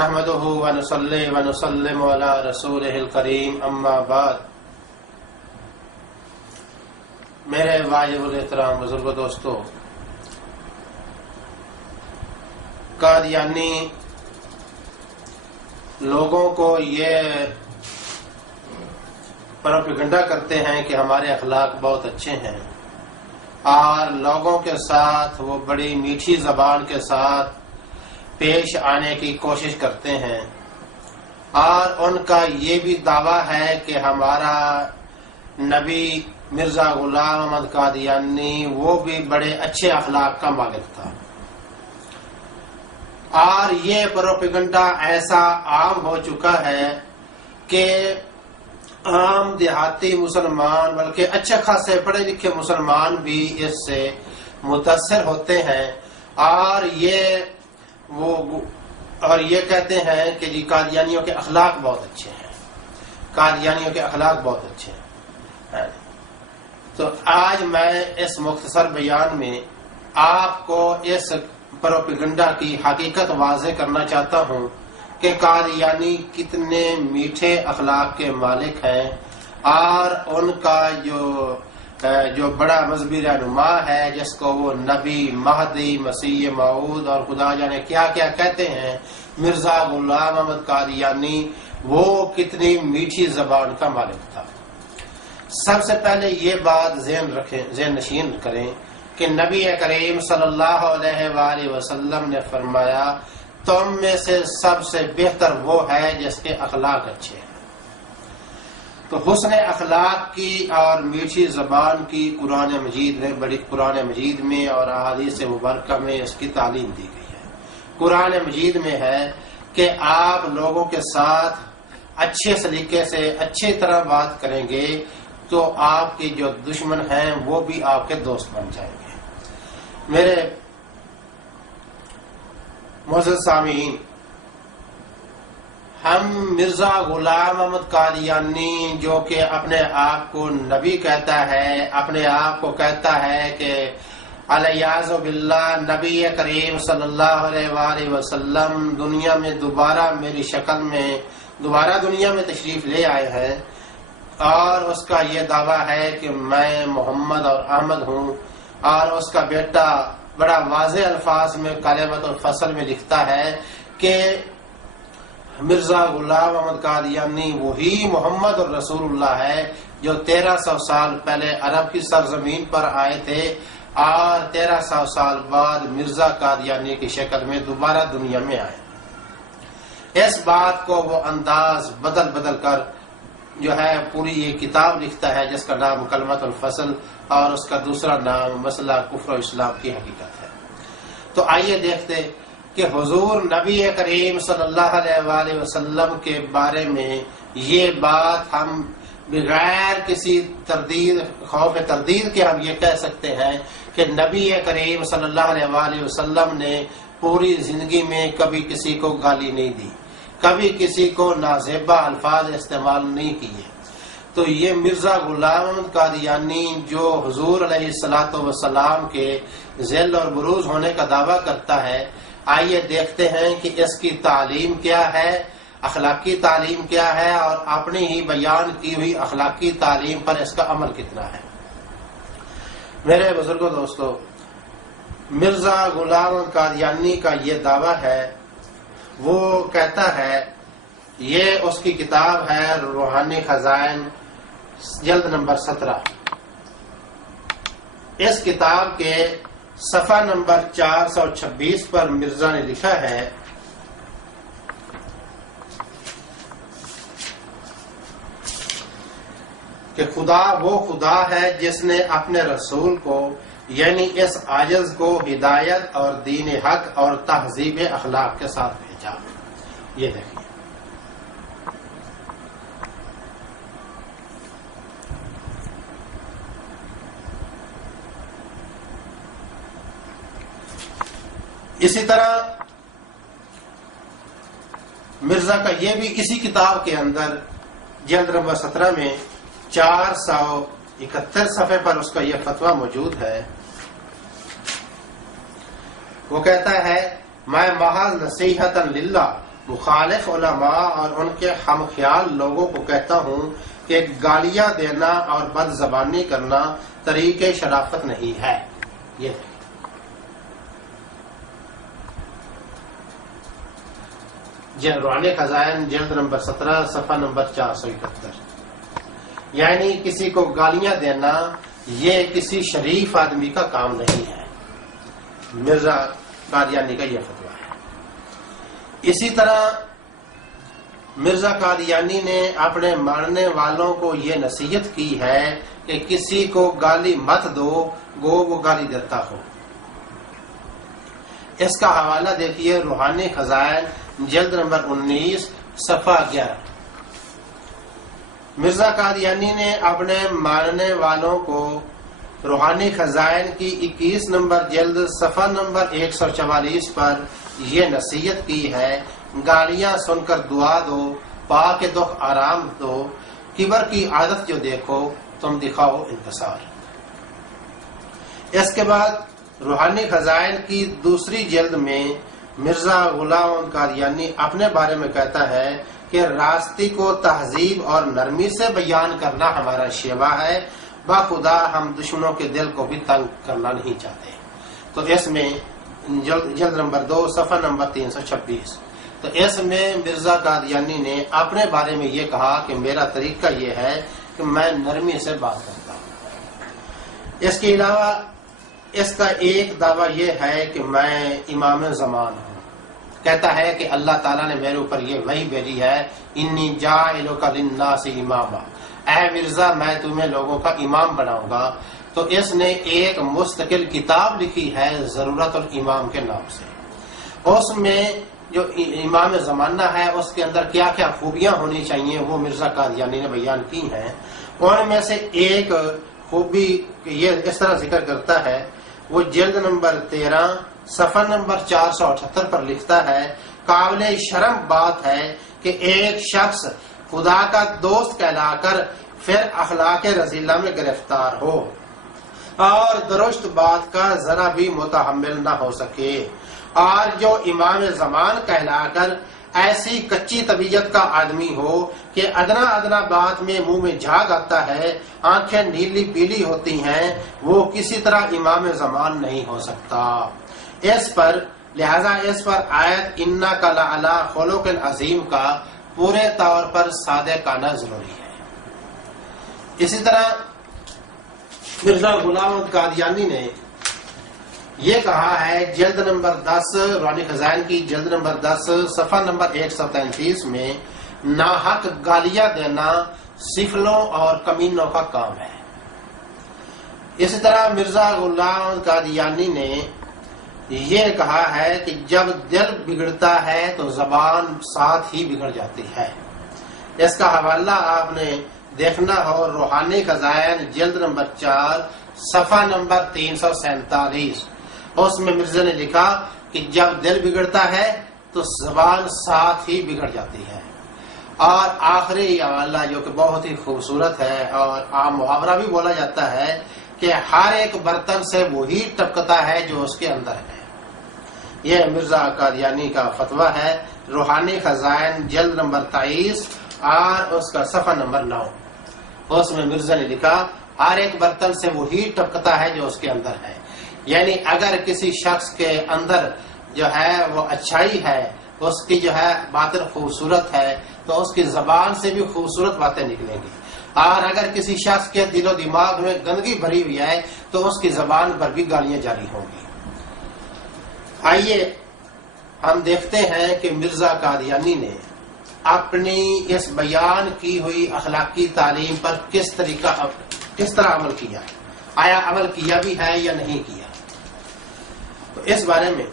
نحمده ونصلي ونسلم على رسوله الكريم اما بعد. میرے واجب الاحترام بزرگ دوستو، قادیانی لوگوں کو یہ پروپیگنڈا کرتے ہیں کہ ہمارے اخلاق بہت اچھے ہیں اور لوگوں کے ساتھ وہ بڑی میٹھی زبان کے ساتھ پیش آنے کی کوشش کرتے ہیں، اور ان کا یہ بھی دعویٰ ہے کہ ہمارا نبی مرزا غلام احمد قادیانی وہ بھی بڑے اچھے اخلاق کا مالک تھا. اور یہ پروپیگنڈا ایسا عام ہو چکا ہے کہ عام دیہاتی مسلمان بلکہ اچھے خاصے پڑھے لکھے مسلمان بھی اس سے متاثر ہوتے ہیں، اور یہ کہتے ہیں کہ جی قادیانیوں کے اخلاق بہت اچھے ہیں، قادیانیوں کے اخلاق بہت اچھے ہیں. تو آج میں اس مختصر بیان میں آپ کو اس پروپیگنڈا کی حقیقت واضح کرنا چاہتا ہوں کہ قادیانی کتنے میٹھے اخلاق کے مالک ہیں، اور ان کا جو بڑا مذہبی رہنما ہے جس کو وہ نبی، مہدی، مسیح موعود اور خدا جانے کیا کیا کہتے ہیں، مرزا غلام احمد قادیانی وہ کتنی میٹھی زبان کا مالک تھا. سب سے پہلے یہ بات ذہن نشین کریں کہ نبی کریم صلی اللہ علیہ وآلہ وسلم نے فرمایا تم میں سے سب سے بہتر وہ ہے جس کے اخلاق اچھے ہیں. تو حسن اخلاق کی اور میٹھی زبان کی قرآن مجید میں اور احادیث مبارکہ میں اس کی تعلیم دی گئی ہے. قرآن مجید میں ہے کہ آپ لوگوں کے ساتھ اچھے سلیقے سے اچھی طرح بات کریں گے تو آپ کے جو دشمن ہیں وہ بھی آپ کے دوست بن جائیں گے. میرے معزز سامعین، ہم مرزا غلام احمد قادیانی جو کہ اپنے آپ کو نبی کہتا ہے، اپنے آپ کو کہتا ہے کہ الیاذ باللہ نبی کریم صلی اللہ علیہ وآلہ وسلم دنیا میں دوبارہ میری شکل میں دوبارہ دنیا میں تشریف لے آئے ہیں، اور اس کا یہ دعویٰ ہے کہ میں محمد اور احمد ہوں، اور اس کا بیٹا بڑا واضح الفاظ میں کلمۃ الفصل میں لکھتا ہے کہ مرزا غلام احمد قادیانی وہی محمد الرسول اللہ ہے جو 1300 سال پہلے عرب کی سرزمین پر آئے تھے اور 1300 سال بعد مرزا قادیانی کی شکل میں دوبارہ دنیا میں آئے. اس بات کو وہ انداز بدل کر جو ہے پوری یہ کتاب لکھتا ہے جس کا نام کلمۃ الفصل اور اس کا دوسرا نام مسئلہ کفر و اسلام کی حقیقت ہے. تو آئیے دیکھتے کہ حضور نبی کریم صلی اللہ علیہ وآلہ وسلم کے بارے میں یہ بات ہم بغیر کسی خوف تردید کے ہم یہ کہہ سکتے ہیں کہ نبی کریم صلی اللہ علیہ وآلہ وسلم نے پوری زندگی میں کبھی کسی کو گالی نہیں دی، کبھی کسی کو نازیبا الفاظ استعمال نہیں کیے. تو یہ مرزا غلام احمد قادیانی جو حضور علیہ الصلوۃ والسلام کے ذل اور بروز ہونے کا دعویٰ کرتا ہے، آئیے دیکھتے ہیں کہ اس کی تعلیم کیا ہے، اخلاقی تعلیم کیا ہے، اور اپنی ہی بیان کی ہوئی اخلاقی تعلیم پر اس کا عمل کتنا ہے. میرے بزرگوں دوستو، مرزا غلام احمد قادیانی کا یہ دعویٰ ہے، وہ کہتا ہے، یہ اس کی کتاب ہے روحانی خزائن جلد نمبر 17. اس کتاب کے صفحہ نمبر 426 پر مرزا نے لکھا ہے کہ خدا وہ خدا ہے جس نے اپنے رسول کو یعنی اس عاجز کو ہدایت اور دین حق اور تہذیب اخلاق کے ساتھ بھیجا. یہ دیکھیے، اسی طرح مرزا کا یہ بھی اسی کتاب کے اندر جلد نمبر 17 میں 471 صفحے پر اس کا یہ فتویٰ موجود ہے. وہ کہتا ہے، میں محض نصیحتاً للہ مخالف علماء اور ان کے ہم خیال لوگوں کو کہتا ہوں کہ گالیاں دینا اور بد زبانی کرنا طریقے شرافت نہیں ہے. یہ روحانی خزائن جلد نمبر 17 صفحہ نمبر 471. یعنی کسی کو گالیاں دینا یہ کسی شریف آدمی کا کام نہیں ہے. مرزا قادیانی کا یہ فتویٰ ہے. اسی طرح مرزا قادیانی نے اپنے ماننے والوں کو یہ نصیحت کی ہے کہ کسی کو گالی مت دو گو وہ گالی دیتا ہو. اس کا حوالہ دیکھیے روحانی خزائن جلد نمبر 19 صفحہ 11. مرزا قادیانی نے اپنے ماننے والوں کو روحانی خزائن کی 21 نمبر جلد صفحہ نمبر 144 پر یہ نصیحت کی ہے گالیاں سن کر دعا دو، پاک دکھ آرام دو، کبر کی عادت جو دیکھو تم دکھاؤ انکسار. اس کے بعد روحانی خزائن کی دوسری جلد میں مرزا غلام احمد قادیانی اپنے بارے میں کہتا ہے کہ راستی کو تہذیب اور نرمی سے بیان کرنا ہمارا شیوا ہے، بخدا ہم دشمنوں کے دل کو بھی تنگ کرنا نہیں چاہتے. تو اس میں جلد نمبر 2 صفحہ نمبر 326. تو اس میں مرزا قادیانی نے اپنے بارے میں یہ کہا کہ میرا طریقہ یہ ہے کہ میں نرمی سے بات کرتا ہوں. اس کے علاوہ اس کا ایک دعویٰ یہ ہے کہ میں امام زمان ہوں. کہتا ہے کہ اللہ تعالیٰ نے میرے اوپر یہ وحی بھیجی ہے انی جاعلک للناس اماما، اے مرزا میں تمہیں لوگوں کا امام بناؤں گا. تو اس نے ایک مستقل کتاب لکھی ہے ضرورت الامام کے نام سے. اس میں جو امام زمانہ ہے اس کے اندر کیا کیا خوبیاں ہونی چاہیے وہ مرزا قادیانی نے بیان کی ہیں. ان میں سے ایک خوبی یہ اس طرح ذکر کرتا ہے، وہ جلد نمبر 13 صفحہ نمبر 478 پر لکھتا ہے قابل شرم بات ہے کہ ایک شخص خدا کا دوست کہلا کر پھر اخلاق رذیلہ میں گرفتار ہو اور درست بات کا ذرا بھی متحمل نہ ہو سکے، اور جو امام زمان کہلا کر ایسی کچی طبیعت کا آدمی ہو کہ ادنا ادنا بات میں منہ میں جھاگ آتا ہے، آنکھیں نیلی پیلی ہوتی ہیں، وہ کسی طرح امام زمان نہیں ہو سکتا. لہذا اس پر آیت انک لعلی خلق عظیم کا پورے طور پر صادق آنا ضروری ہے. اسی طرح مرزا غلام احمد قادیانی نے یہ کہا ہے جلد نمبر 10 روحانی خزائن کی جلد نمبر 10 صفحہ نمبر 133 میں ناحق گالیاں دینا سفلوں اور کمینوں کا کام ہے. اسی طرح مرزا غلام احمد قادیانی نے یہ کہا ہے کہ جب دل بگڑتا ہے تو زبان ساتھ ہی بگڑ جاتی ہے. اس کا حوالہ آپ نے دیکھنا ہو روحانی خزائن جلد نمبر 4 صفحہ نمبر 347. اس میں مرزا نے لکھا کہ جب دل بگڑتا ہے تو زبان ساتھ ہی بگڑ جاتی ہے. اور آخری حوالہ جو کہ بہت ہی خوبصورت ہے اور عام محاورہ بھی بولا جاتا ہے کہ ہر ایک برتن سے وہی ٹپکتا ہے جو اس کے اندر ہے. یہ مرزا قادیانی کا فتویٰ ہے روحانی خزائن جلد نمبر 23 اور اس کا صفحہ نمبر 9. اس میں مرزا نے لکھا ہر ایک برتن سے وہی ٹپکتا ہے جو اس کے اندر ہے. یعنی اگر کسی شخص کے اندر جو ہے وہ اچھائی ہے، اس کی جو ہے باطن خوبصورت ہے، تو اس کی زبان سے بھی خوبصورت باتیں نکلیں گی. اور اگر کسی شخص کے دل و دماغ میں گندگی بھری ہوئی ہے تو اس کی زبان پر بھی گالیاں جاری ہوں گی. آئیے ہم دیکھتے ہیں کہ مرزا قادیانی نے اپنی اس بیان کی ہوئی اخلاقی تعلیم پر کس طرح عمل کیا، آیا عمل کیا بھی ہے یا نہیں کیا. تو اس بارے میں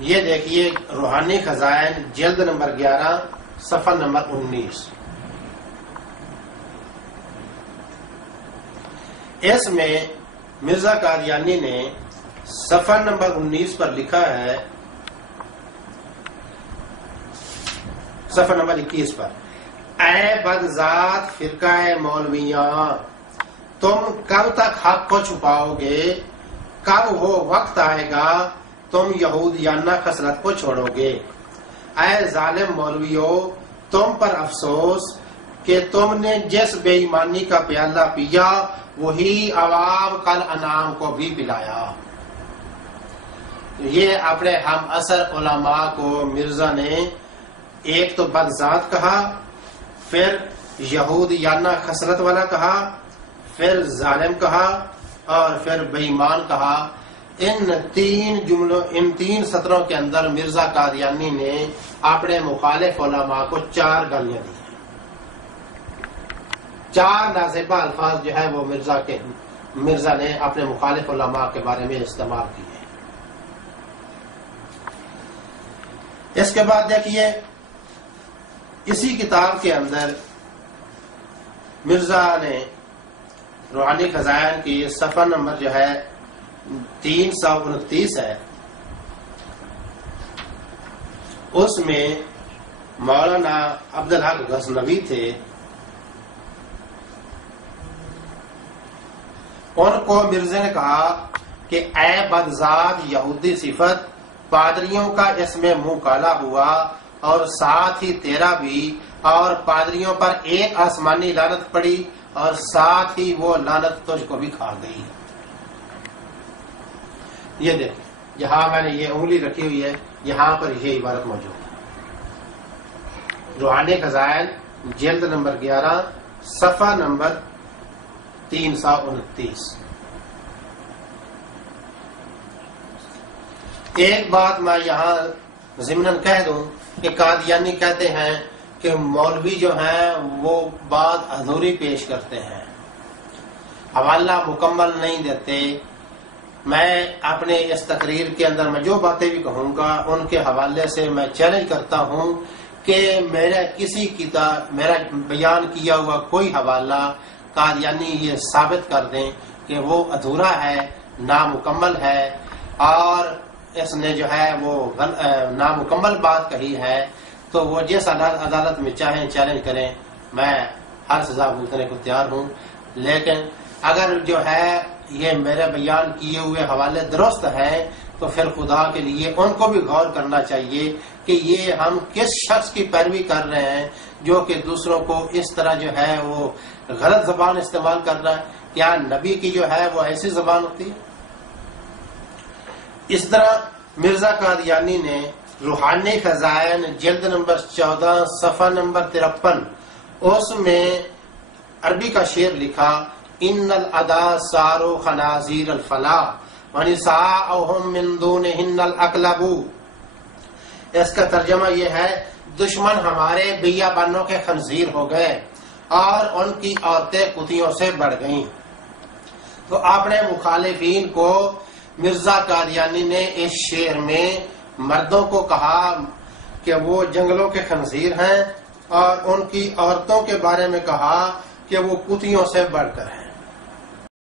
یہ دیکھیے روحانی خزائن جلد نمبر 11 صفحہ نمبر 19. اس میں مرزا قادیانی نے صفحہ نمبر 19 پر لکھا ہے، صفحہ نمبر 21 پر اے بدذات فرقہ مولویاں، تم کب تک حق کو چھپاؤ گے؟ کب وہ وقت آئے گا تم یہودیانہ خصلت کو چھوڑو گے۔ اے ظالم مولویو، تم پر افسوس کہ تم نے جس بے ایمانی کا پیالہ پیا وہی عوام کل انعام کو بھی پلایا۔ یہ اپنے ہم اثر علماء کو مرزا نے ایک تو بدذات کہا، پھر یہودیانہ خصلت والا کہا، پھر ظالم کہا اور پھر بے ایمان کہا۔ ان تین سطروں کے اندر مرزا قادیانی نے اپنے مخالف علماء کو 4 گالیاں دی، 4 نازیبہ الفاظ جو ہے وہ مرزا نے اپنے مخالف علماء کے بارے میں استعمال کیے۔ اس کے بعد دیکھیے اسی کتاب کے اندر مرزا نے روحانی خزائن کی صفحہ نمبر جو ہے 329 ہے، اس میں مولانا عبدالحق غزنوی تھے، ان کو مرزا نے کہا کہ اے بدذات یہودی صفت، پادریوں کا اس میں منہ کالا ہوا اور ساتھ ہی تیرا بھی، اور پادریوں پر ایک آسمانی لعنت پڑی اور ساتھ ہی وہ لعنت تجھ کو بھی کھا گئی۔ یہ دیکھ، یہاں میں نے یہ انگلی رکھی ہوئی ہے، یہاں پر یہ عبارت موجود ہے، روحانی خزائن جلد نمبر 11 صفحہ نمبر 329۔ ایک بات میں یہاں ضمناً کہہ دوں کہ قادیانی کہتے ہیں کہ مولوی جو ہیں وہ بات ادھوری پیش کرتے ہیں، حوالہ مکمل نہیں دیتے۔ میں اپنے اس تقریر کے اندر میں جو باتیں بھی کہوں گا ان کے حوالے سے میں چیلنج کرتا ہوں کہ میرا بیان کیا ہوا کوئی حوالہ قادیانی یہ ثابت کر دیں کہ وہ ادھورا ہے، نامکمل ہے، اور اس نے جو ہے وہ نامکمل بات کہی ہے، تو وہ جس عدالت میں چاہیں چیلنج کریں، میں ہر سزا بھگتنے کو تیار ہوں۔ لیکن اگر جو ہے یہ میرے بیان کیے ہوئے حوالے درست ہیں تو پھر خدا کے لیے ان کو بھی غور کرنا چاہیے کہ یہ ہم کس شخص کی پیروی کر رہے ہیں جو کہ دوسروں کو اس طرح جو ہے وہ غلط زبان استعمال کر رہا ہے۔ کیا نبی کی جو ہے وہ ایسی زبان ہوتی ہے؟ اس طرح مرزا قادیانی نے روحانی خزائن جلد نمبر 14 صفحہ نمبر 53 اس میں عربی کا شعر لکھا، ان الادا سارو خنازیر الفلا ونساؤہم من دونہن الاقلب۔ اس کا ترجمہ یہ ہے، دشمن ہمارے بیا بانوں کے خنزیر ہو گئے اور ان کی عورتیں کتیوں سے بڑھ گئیں۔ تو اپنے مخالفین کو مرزا قادیانی نے اس شعر میں مردوں کو کہا کہ وہ جنگلوں کے خنزیر ہیں، اور ان کی عورتوں کے بارے میں کہا کہ وہ کتیوں سے بڑھ کر ہیں۔